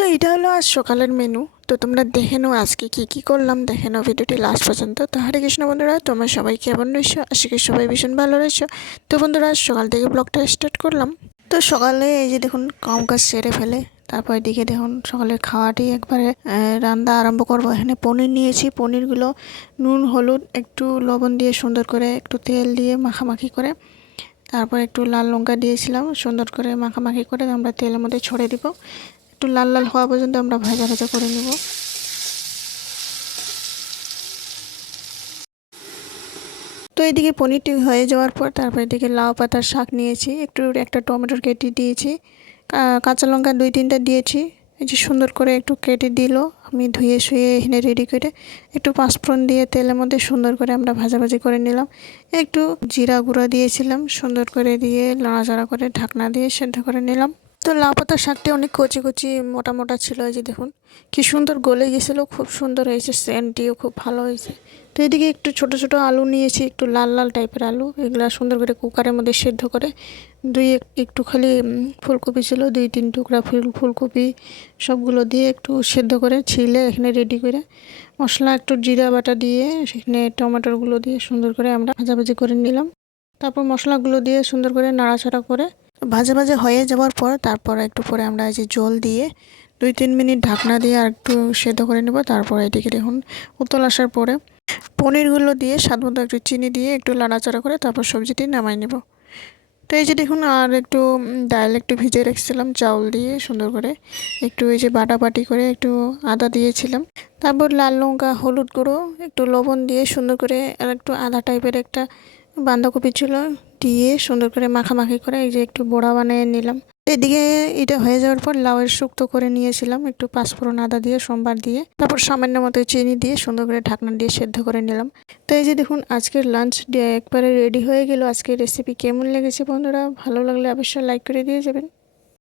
তো এটা হলো আজ সকালের মেনু। তো তোমরা দেখে নাও আজকে কি কি করলাম, দেখে নাও ভিডিওটি লাস্ট পর্যন্ত। তো হরে কৃষ্ণ বন্ধুরা, তোমরা সবাই কেমন রয়েছো? আশা করি সবাই ভীষণ ভালো রয়েছো। তো বন্ধুরা, আজ সকাল থেকে ব্লগটা স্টার্ট করলাম। তো সকালে এই যে দেখুন কাম কাজ সেরে ফেলে তারপর এদিকে দেখুন সকালের খাওয়াটি একবারে রান্না আরম্ভ করব। এখানে পনির নিয়েছি, পনিরগুলো নুন হলুদ একটু লবণ দিয়ে সুন্দর করে একটু তেল দিয়ে মাখামাখি করে তারপর একটু লাল লঙ্কা দিয়েছিলাম, সুন্দর করে মাখামাখি করে আমরা তেলের মধ্যে ছড়িয়ে দিব। একটু লাল লাল হওয়া পর্যন্ত আমরা ভাজা ভাজা করে নেব। তো এদিকে পনিরটি হয়ে যাওয়ার পর তারপর এদিকে লাউ পাতার শাক নিয়েছি, একটু একটা টমেটোর কেটে দিয়েছি, কাঁচা লঙ্কা 2-3টা দিয়েছি। এই যে সুন্দর করে একটু কেটে দিল, আমি ধুয়ে শুয়ে এখানে রেডি করে একটু পাঁচফোড়ন দিয়ে তেলের মধ্যে সুন্দর করে আমরা ভাজাভাজি করে নিলাম। একটু জিরা গুঁড়া দিয়েছিলাম, সুন্দর করে দিয়ে নাড়াচাড়া করে ঢাকনা দিয়ে সেদ্ধ করে নিলাম। তো লাউ পাতার শাকটি অনেক কচি কচি মোটা মোটা ছিল, এই যে দেখুন কি সুন্দর গলে গেছিলো, খুব সুন্দর হয়েছে, সেন্টটিও খুব ভালো হয়েছে। তো এদিকে একটু ছোট ছোট আলু নিয়েছি, একটু লাল লাল টাইপের আলু, এগুলো সুন্দর করে কুকারের মধ্যে সেদ্ধ করে একটু খালি ফুলকপি ছিল 2-3 টুকরা ফুলকপি, সবগুলো দিয়ে একটু সেদ্ধ করে ছিলে এখানে রেডি করে মশলা একটু জিরা বাটা দিয়ে সেখানে টমেটোগুলো দিয়ে সুন্দর করে আমরা ভাজাভাজি করে নিলাম। তারপর মশলাগুলো দিয়ে সুন্দর করে নাড়াচাড়া করে ভাজা ভাজা হয়ে যাওয়ার পর তারপর একটু পরে আমরা এই যে জল দিয়ে 2-3 মিনিট ঢাকনা দিয়ে আর একটু সেদ্ধ করে নেব। তারপর এদিকে দেখুন উতল আসার পরে পনিরগুলো দিয়ে স্বাদ মতো একটু চিনি দিয়ে একটু নাড়াচাড়া করে তারপর সবজিটি নামাই নেব। তো এই যে দেখুন আর একটু ডাল একটু ভিজিয়ে রেখেছিলাম চাউল দিয়ে সুন্দর করে, একটু এই যে বাটাবাটি করে একটু আদা দিয়েছিলাম, তারপর লাল লঙ্কা হলুদ গুঁড়ো একটু লবণ দিয়ে সুন্দর করে আর একটু আদা টাইপের একটা বাঁধাকপি ছিল দিয়ে সুন্দর করে মাখামাখি করে এই যে একটু বড়া বানিয়ে নিলাম। এদিকে এটা হয়ে যাওয়ার পর লাউয়ের শুক্তো করে নিয়েছিলাম, একটু পাঁচফোড়ন আদা দিয়ে সোমবার দিয়ে তারপর সামান্য মতো চিনি দিয়ে সুন্দর করে ঢাকনা দিয়ে সেদ্ধ করে নিলাম। তো এই যে দেখুন আজকের লাঞ্চ একবারে রেডি হয়ে গেল। আজকের রেসিপি কেমন লেগেছে বন্ধুরা? ভালো লাগলে অবশ্যই লাইক করে দিয়ে যাবেন।